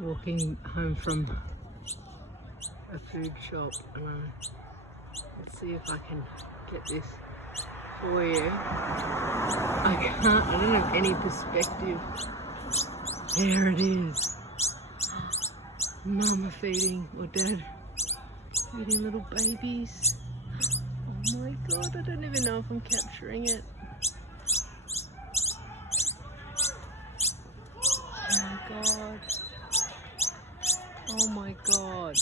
Walking home from a food shop, and let's see if I can get this for you. I can't, I don't have any perspective. There it is. Mama feeding, or Dad feeding little babies. Oh my God, I don't even know if I'm capturing it. Oh my God. Oh my God.